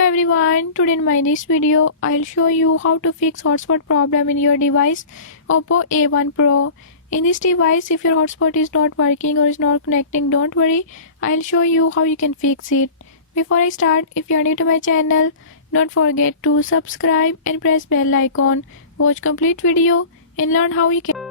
Hello everyone, today in my this video I'll show you how to fix hotspot problem in your device Oppo A1 Pro. In this device, if your hotspot is not working or is not connecting, don't worry, I'll show you how you can fix it. Before I start, if you are new to my channel, don't forget to subscribe and press bell icon. Watch complete video and learn how you can